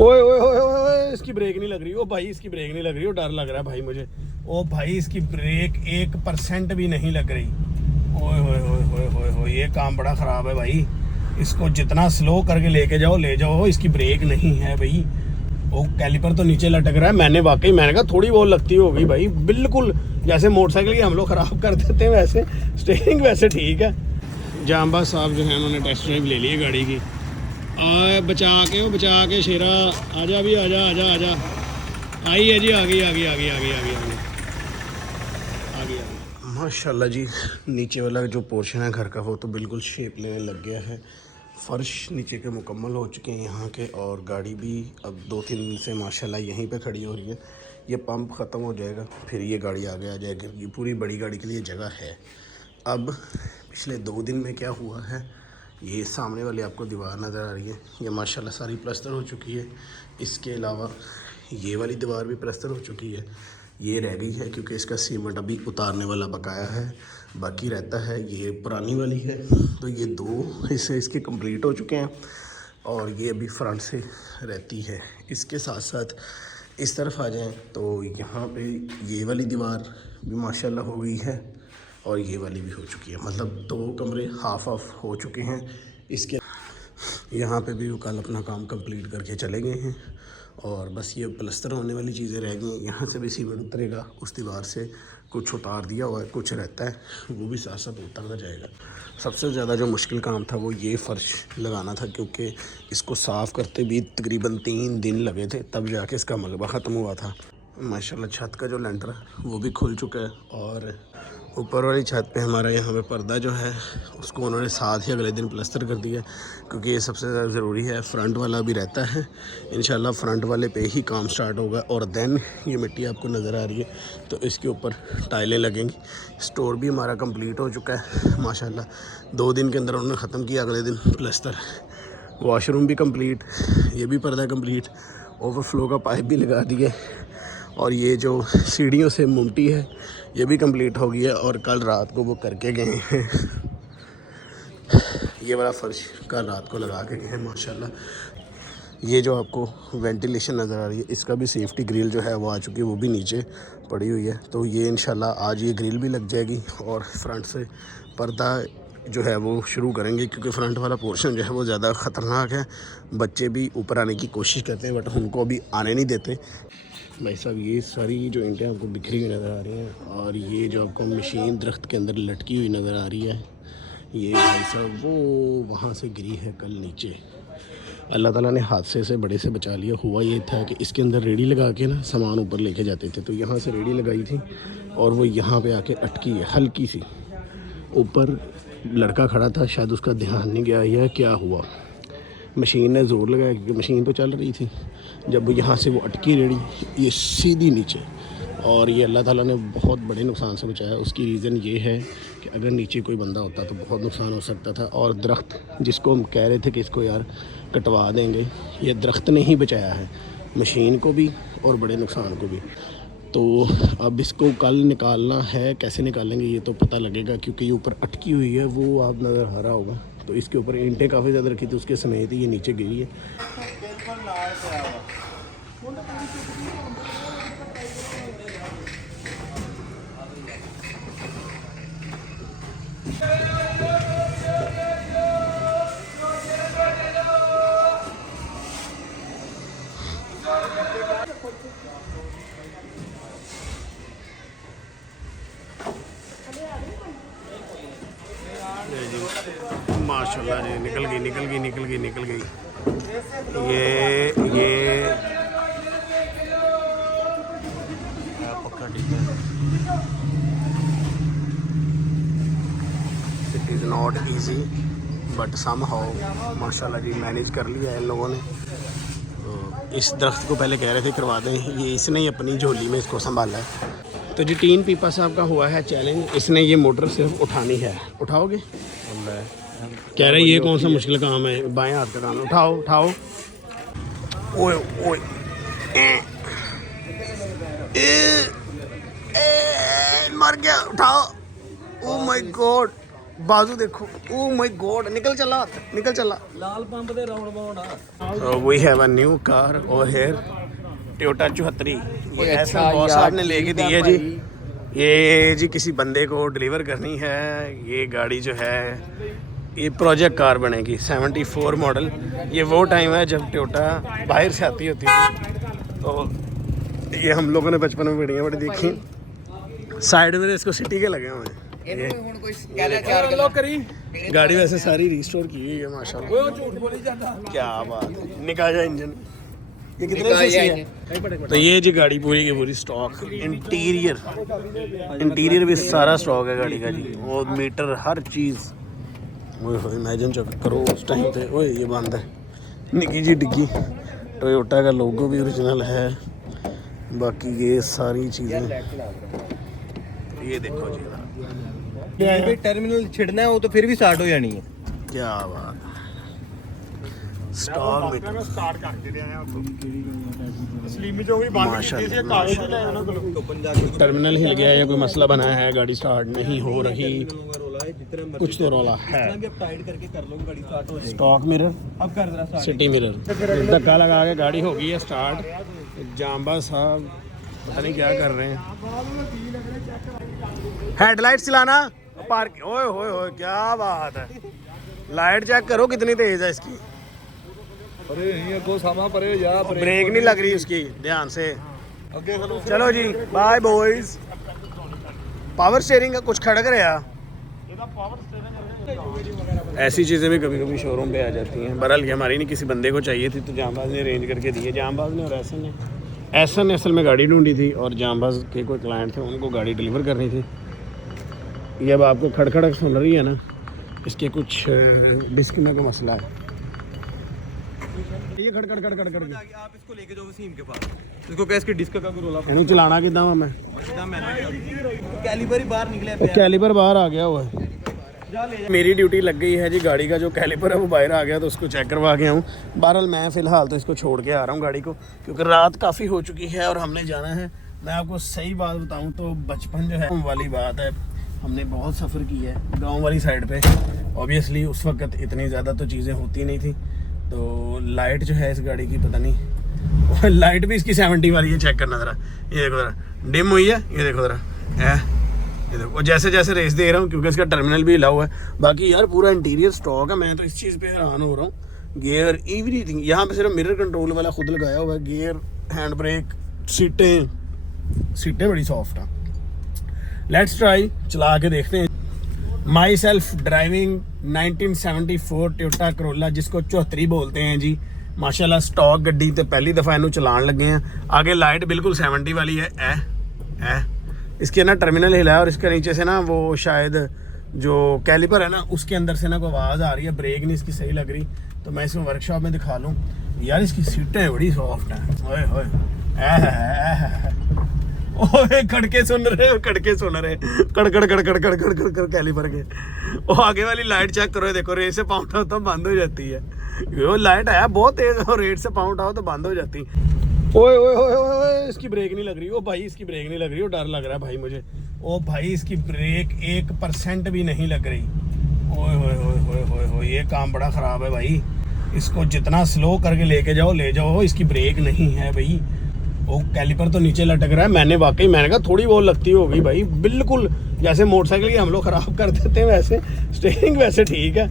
ओए ओए ओए ओए, इसकी ब्रेक नहीं लग रही। ओ भाई इसकी ब्रेक नहीं लग रही। ओ डर लग रहा है भाई मुझे। ओ भाई इसकी ब्रेक 1% भी नहीं लग रही। ओए ओए ओए ओए ओए ओए, ये काम बड़ा ख़राब है भाई। इसको जितना स्लो करके लेके जाओ ले जाओ, इसकी ब्रेक नहीं है भाई। वो कैलिपर तो नीचे लटक रहा है। मैंने कहा थोड़ी बहुत लगती होगी भाई, बिल्कुल जैसे मोटरसाइकिल की हम लोग ख़राब कर देते हैं वैसे। स्टीयरिंग वैसे ठीक है। जांबा साहब जो है उन्होंने टेस्ट ड्राइव ले ली है गाड़ी की। और बचा के शेरा, आजा भी आजा आजा आजा। आई है जी, आ गई आ गई आ गई आ गई आ गई आ गई आ गई। माशाल्लाह जी, नीचे वाला जो पोर्शन है घर का वो तो बिल्कुल शेप लेने लग गया है। फ़र्श नीचे के मुकम्मल हो चुके हैं यहाँ के, और गाड़ी भी अब 2-3 दिन से माशाल्लाह यहीं पे खड़ी हो रही है। ये पंप ख़त्म हो जाएगा फिर ये गाड़ी आगे आ जाएगी। ये पूरी बड़ी गाड़ी के लिए जगह है। अब पिछले 2 दिन में क्या हुआ है, ये सामने वाली आपको दीवार नज़र आ रही है, ये माशाल्लाह सारी प्लास्टर हो चुकी है। इसके अलावा ये वाली दीवार भी प्लास्टर हो चुकी है। ये रह गई है क्योंकि इसका सीमेंट अभी उतारने वाला बकाया है, बाकी रहता है। ये पुरानी वाली है, तो ये 2 हिस्से इसके कंप्लीट हो चुके हैं और ये अभी फ्रंट से रहती है। इसके साथ साथ इस तरफ आ जाएं तो यहाँ पे ये वाली दीवार भी माशाल्लाह हो गई है और ये वाली भी हो चुकी है। मतलब 2 कमरे हाफ हो चुके हैं। इसके यहाँ पे भी वो कल अपना काम कंप्लीट करके चले गए हैं और बस ये प्लस्तर होने वाली चीज़ें रह गई। यहाँ से भी सीमेंट उतरेगा, उस दीवार से कुछ उतार दिया हुआ है, कुछ रहता है, वो भी साथ साथ उतारता जाएगा। सबसे ज़्यादा जो मुश्किल काम था वो ये फ़र्श लगाना था, क्योंकि इसको साफ़ करते भी तकरीबन 3 दिन लगे थे, तब जाके इसका मलबा ख़त्म हुआ था। माशाल्लाह छत का जो लेंटर है वो भी खुल चुका है और ऊपर वाली छत पे हमारा यहाँ पे पर्दा जो है उसको उन्होंने साथ ही अगले दिन प्लास्टर कर दिया, क्योंकि ये सबसे ज़्यादा ज़रूरी है। फ्रंट वाला भी रहता है, इंशाल्लाह फ्रंट वाले पे ही काम स्टार्ट होगा। और देन ये मिट्टी आपको नज़र आ रही है तो इसके ऊपर टाइलें लगेंगी। स्टोर भी हमारा कंप्लीट हो चुका है माशाल्लाह। 2 दिन के अंदर उन्होंने ख़त्म किया, अगले दिन प्लास्टर। वॉशरूम भी कंप्लीट, ये भी पर्दा कंप्लीट, ओवरफ्लो का पाइप भी लगा दिए और ये जो सीढ़ियों से मुमटी है ये भी कंप्लीट हो गई है और कल रात को वो करके गए हैं। ये वाला फ़र्श कल रात को लगा के गए हैं माशाल्लाह। ये जो आपको वेंटिलेशन नज़र आ रही है इसका भी सेफ्टी ग्रिल जो है वो आ चुकी है, वो भी नीचे पड़ी हुई है। तो ये इंशाल्लाह आज ये ग्रिल भी लग जाएगी और फ्रंट से पर्दा जो है वो शुरू करेंगे, क्योंकि फ्रंट वाला पोर्शन जो है वो ज़्यादा ख़तरनाक है। बच्चे भी ऊपर आने की कोशिश करते हैं बट उनको अभी आने नहीं देते। भाई साहब ये सारी जो ईंटें आपको बिखरी हुई नज़र आ रही हैं और ये जो आपको मशीन दरख्त के अंदर लटकी हुई नज़र आ रही है, ये भाई साहब वो वहाँ से गिरी है कल नीचे। अल्लाह ताला ने हादसे से बड़े से बचा लिया। हुआ ये था कि इसके अंदर रेडी लगा के ना सामान ऊपर लेके जाते थे, तो यहाँ से रेडी लगाई थी और वो यहाँ पे आके अटकी है हल्की सी। ऊपर लड़का खड़ा था, शायद उसका ध्यान नहीं गया या क्या हुआ, मशीन ने ज़ोर लगाया क्योंकि मशीन तो चल रही थी। जब वो यहाँ से वो अटकी रेडी ये सीधी नीचे, और ये अल्लाह ताला ने बहुत बड़े नुकसान से बचाया। उसकी रीज़न ये है कि अगर नीचे कोई बंदा होता तो बहुत नुकसान हो सकता था। और दरख्त जिसको हम कह रहे थे कि इसको यार कटवा देंगे, ये दरख्त ने ही बचाया है मशीन को भी और बड़े नुकसान को भी। तो अब इसको कल निकालना है, कैसे निकालेंगे ये तो पता लगेगा, क्योंकि ये ऊपर अटकी हुई है वो आप नज़र आ रहा होगा। तो इसके ऊपर ईंटें काफ़ी ज़्यादा रखी थी, उसके समेत ही ये नीचे गिरी है। माशाल्लाह जी निकल गई। ये पक्का ठीक है। It is not easy but somehow माशाल्लाह जी मैनेज कर लिया है इन लोगों ने। तो इस दरख्त को पहले कह रहे थे करवा दें, ये इसने ही अपनी झोली में इसको संभाला है। तो जी टीन पीपा साहब का हुआ है चैलेंज, इसने ये मोटर सिर्फ उठानी है। उठाओगे? कह रहे ये कौन सा मुश्किल काम है, बाएं हाथ का काम है। उठाओ। ओए ओए मर गया, उठाओ। ओ माय गॉड बाजू देखो, ओ माय गॉड, निकल चला लाल पंप दे राउंड बाउंड आ। So we have a new car over here, Toyota 74। ये ऐसा बॉस साहब ने लेके दी है जी। ये जी किसी बंदे को डिलीवर करनी है। ये गाड़ी जो है ये प्रोजेक्ट कार बनेगी, 74 मॉडल। ये वो टाइम है जब टोयोटा बाहर से आती होती थी। तो ये हम लोगों ने बचपन में वीडियो बड़ी देखी। साइड में इसको सिटी के लगे हुए हैं। गाड़ी वैसे सारी रिस्टोर की हुई है माशाल्लाह। क्या बात है, निकाल जा इंजन। ये कितने सीसी है? तो ये जी गाड़ी पूरी की पूरी स्टॉक, इंटीरियर भी सारा स्टॉक है गाड़ी का जी। और मीटर हर चीज़, ओए इमेजिन चेक करो उस टाइम पे। ओए ये बंद है, निकी जी डिग्गी। टोयोटा का लोगो भी ओरिजिनल है। बाकी ये सारी चीज़ें ये देखो जी। भी टर्मिनल छिड़ना है वो तो फिर भी स्टार्ट हो जानी है। क्या बात, स्टॉक में टर्मिनल हिल गया है, कोई मसला बना है, गाड़ी स्टार्ट नहीं हो रही, कुछ तो रौला है। स्टॉक मिरर, अब कर सिटी मिरर, धक्का लगा के गाड़ी हो गई है स्टार्ट। जांबा साहब पता नहीं क्या कर रहे हैं। हेडलाइट चलाना, पार्क, ओए होए होए क्या बात है। लाइट चेक करो कितनी तेज है इसकी। अरे ये को सामा परे या ब्रेक नहीं लग रही उसकी, ध्यान से। चलो जी बाय बॉयज। पावर स्टीयरिंग का कुछ खड़क रहा। ऐसी चीज़ें भी कभी कभी शोरूम पे आ जाती हैं। बहरहाल ये हमारी नहीं, किसी बंदे को चाहिए थी तो जांबाज ने अरेंज करके दी है। जांबाज ने और एहसन ने असल में गाड़ी ढूंढी थी और जांबाज के कोई क्लाइंट थे, उनको गाड़ी डिलीवर करनी थी। ये अब आपको खड़खड़क सुन रही है ना, इसके कुछ डिस्क में का मसला है। ये खड़खड़ आप इसको लेके जाओ वसीम के पास, इसको कह इसके डिस्क का कोई रोला इन्हों चलाना कितना वा मैं कैलिपर ही बाहर निकले पे, कैलिपर बाहर आ गया हुआ है। मेरी ड्यूटी लग गई है जी, गाड़ी का जो कैलिपर है वो बाहर आ गया तो उसको चेक करवा के आऊँ। बहरहाल मैं फ़िलहाल तो इसको छोड़ के आ रहा हूँ गाड़ी को, क्योंकि रात काफ़ी हो चुकी है और हमने जाना है। मैं आपको सही बात बताऊँ तो बचपन जो है वाली बात है, हमने बहुत सफ़र की है गांव वाली साइड पे। ऑब्वियसली उस वक्त इतनी ज़्यादा तो चीज़ें होती नहीं थी। तो लाइट जो है इस गाड़ी की पता नहीं, लाइट भी इसकी 70 वाली है, चेक करना ज़रा। ये देखो ज़रा डिम हुई है, ये देखो ज़रा है, ये देखो। जैसे जैसे रेस दे रहा हूँ क्योंकि इसका टर्मिनल भी हिला हुआ है। बाकी यार पूरा इंटीरियर स्टॉक है। मैं तो इस चीज़ पे हैरान हो रहा हूँ। गियर एवरीथिंग, यहाँ पे सिर्फ मिरर कंट्रोल वाला खुद लगाया हुआ है। गियर, हैंड ब्रेक, सीटें बड़ी सॉफ्ट हैं। लेट्स ट्राई, चला के देखते हैं। My self driving 1974 Toyota Corolla, जिसको 74 बोलते हैं जी। माशाल्लाह स्टॉक गड्डी तो पहली दफ़ा इन्हों चलान लगे हैं। आगे लाइट बिल्कुल 70 वाली है। इसके ना टर्मिनल हिला है और इसके नीचे से ना वो शायद जो कैलिपर है ना उसके अंदर से ना कोई आवाज़ आ रही है। ब्रेक नहीं इसकी सही लग रही, तो मैं इसको वर्कशॉप में दिखा लूँ। यार इसकी सीटें बड़ी सॉफ्ट हैं। ओए होए ओए खड़के सुन रहे, कड़कड़ कैलिपर के। वो आगे वाली लाइट चेक करो, देखो रेट से पाउंड आओ तो बंद हो जाती है। वो लाइट है बहुत तेज और रेट से पाउंड आओ तो बंद हो जाती। ओए ओए ओए ओए इसकी ब्रेक नहीं लग रही। ओ भाई इसकी ब्रेक नहीं लग रही, वो डर लग रहा है भाई मुझे। ओ भाई इसकी ब्रेक 1% भी नहीं लग रही। ओए ओए ओए ओए ओए ये काम बड़ा ख़राब है भाई। इसको जितना स्लो करके लेके जाओ ले जाओ, इसकी ब्रेक नहीं है भाई। वो कैलिपर तो नीचे लटक रहा है। मैंने कहा थोड़ी बहुत लगती होगी भाई, बिल्कुल जैसे मोटरसाइकिल की हम लोग ख़राब कर देते हैं वैसे। स्टीयरिंग वैसे ठीक है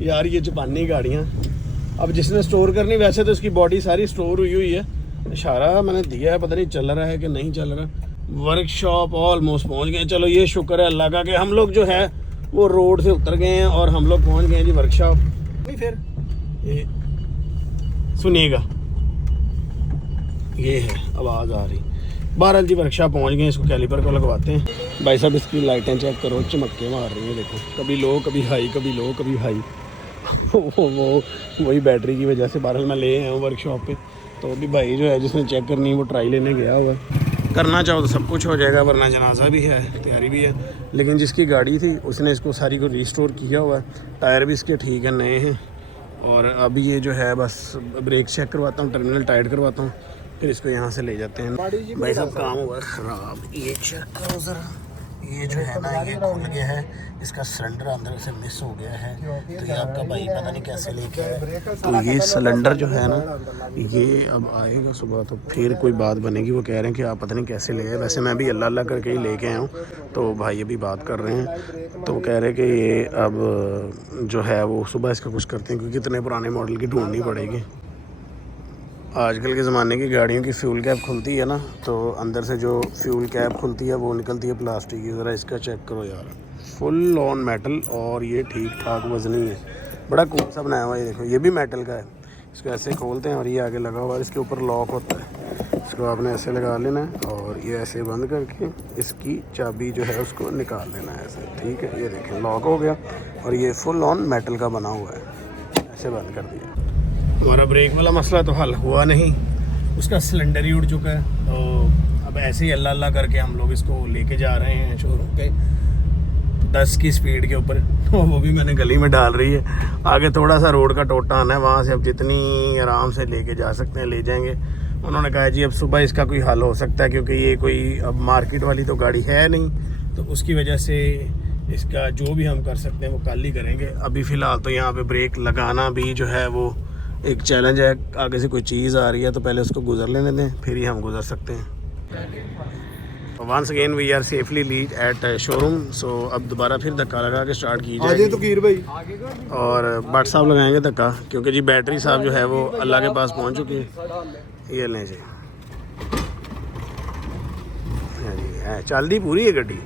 यार। ये जापानी गाड़ियाँ अब जिसने स्टोर करनी, वैसे तो इसकी बॉडी सारी स्टोर हुई है। इशारा मैंने दिया है, पता नहीं चल रहा है कि नहीं चल रहा। वर्कशॉप ऑलमोस्ट पहुंच गए। चलो ये शुक्र है अल्लाह का कि हम लोग जो है वो रोड से उतर गए हैं और हम लोग पहुंच गए हैं जी वर्कशॉप। नहीं फिर ये सुनिएगा, ये है आवाज़ आ रही। बहरहाल जी वर्कशॉप पहुंच गए, इसको कैलिपर को लगवाते हैं। भाई साहब इसकी लाइटें चेक करो, चमक्के मार रही हैं देखो, कभी लो कभी हाई, कभी लो कभी हाई। वो वही बैटरी की वजह से। बहरहाल मैं ले आया हूँ वर्कशॉप पे, तो अभी भाई जो है जिसने चेक करनी है वो ट्राई लेने गया हुआ है। करना चाहो तो सब कुछ हो जाएगा, वरना जनाजा भी है, तैयारी भी है। लेकिन जिसकी गाड़ी थी उसने इसको सारी को रिस्टोर किया हुआ है। टायर भी इसके ठीक है, नए हैं। और अभी ये जो है बस ब्रेक चेक करवाता हूँ, टर्मिनल टाइट करवाता हूँ, फिर इसको यहाँ से ले जाते हैं। भाई साहब काम हुआ ख़राब। ये चेक करो ज़रा, ये जो है ना ये खुल गया है, इसका सिलेंडर अंदर से मिस हो गया है, तो ये आपका भाई पता नहीं कैसे लेके आया। तो ये सिलेंडर जो है ना ये अब आएगा सुबह, तो फिर कोई बात बनेगी। वो कह रहे हैं कि आप पता नहीं कैसे ले आए। वैसे मैं भी अल्लाह अल्लाह करके ही लेके आया हूँ, तो भाई अभी बात कर रहे हैं। तो वो कह रहे हैं कि ये अब जो है वो सुबह इसका कुछ करते हैं, क्योंकि इतने पुराने मॉडल की ढूंढनी पड़ेगी। आजकल के ज़माने की गाड़ियों की फ्यूल कैप खुलती है ना, तो अंदर से जो फ्यूल कैप खुलती है वो निकलती है प्लास्टिक की। ज़रा इसका चेक करो यार, फुल ऑन मेटल, और ये ठीक ठाक वज़नी है, बड़ा कूल सा बनाया हुआ है। ये देखो ये भी मेटल का है। इसको ऐसे खोलते हैं और ये आगे लगा हुआ है, इसके ऊपर लॉक होता है। इसको आपने ऐसे लगा लेना है और ये ऐसे बंद करके इसकी चाबी जो है उसको निकाल लेना है ऐसे, ठीक है। ये देखें लॉक हो गया और ये फुल ऑन मेटल का बना हुआ है, ऐसे बंद कर दिया। हमारा ब्रेक वाला मसला तो हल हुआ नहीं, उसका सिलेंडर ही उड़ चुका है। तो अब ऐसे ही अल्लाह अल्लाह करके हम लोग इसको लेके जा रहे हैं शोरूम पे 10 की स्पीड के ऊपर। तो वो भी मैंने गली में डाल रही है, आगे थोड़ा सा रोड का टोटा आना है, वहाँ से अब जितनी आराम से लेके जा सकते हैं ले जाएंगे। उन्होंने कहा जी अब सुबह इसका कोई हल हो सकता है, क्योंकि ये कोई अब मार्केट वाली तो गाड़ी है नहीं, तो उसकी वजह से इसका जो भी हम कर सकते हैं वो कल ही करेंगे। अभी फ़िलहाल तो यहाँ पे ब्रेक लगाना भी जो है वो एक चैलेंज है। आगे से कोई चीज़ आ रही है तो पहले उसको गुजर लेने दें, फिर ही हम गुजर सकते हैं। Once again we are safely lead at showroom. So अब दोबारा फिर धक्का लगा के स्टार्ट की जाएगी। तो कीर भाई और भट्ट साहब लगाएंगे धक्का, क्योंकि जी बैटरी साहब जो है वो अल्लाह के पास पहुंच चुकी है। ये लें जी, चलती पूरी है गड्डी।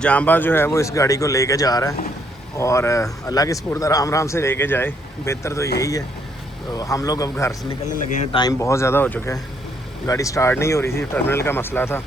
जामबाज जो है वो इस गाड़ी को लेके जा रहा है, और अल्लाह के सुपुर्द आराम आराम से लेके जाए, बेहतर तो यही है। तो हम लोग अब घर से निकलने लगे हैं, टाइम बहुत ज़्यादा हो चुका है, गाड़ी स्टार्ट नहीं हो रही थी, टर्मिनल का मसला था।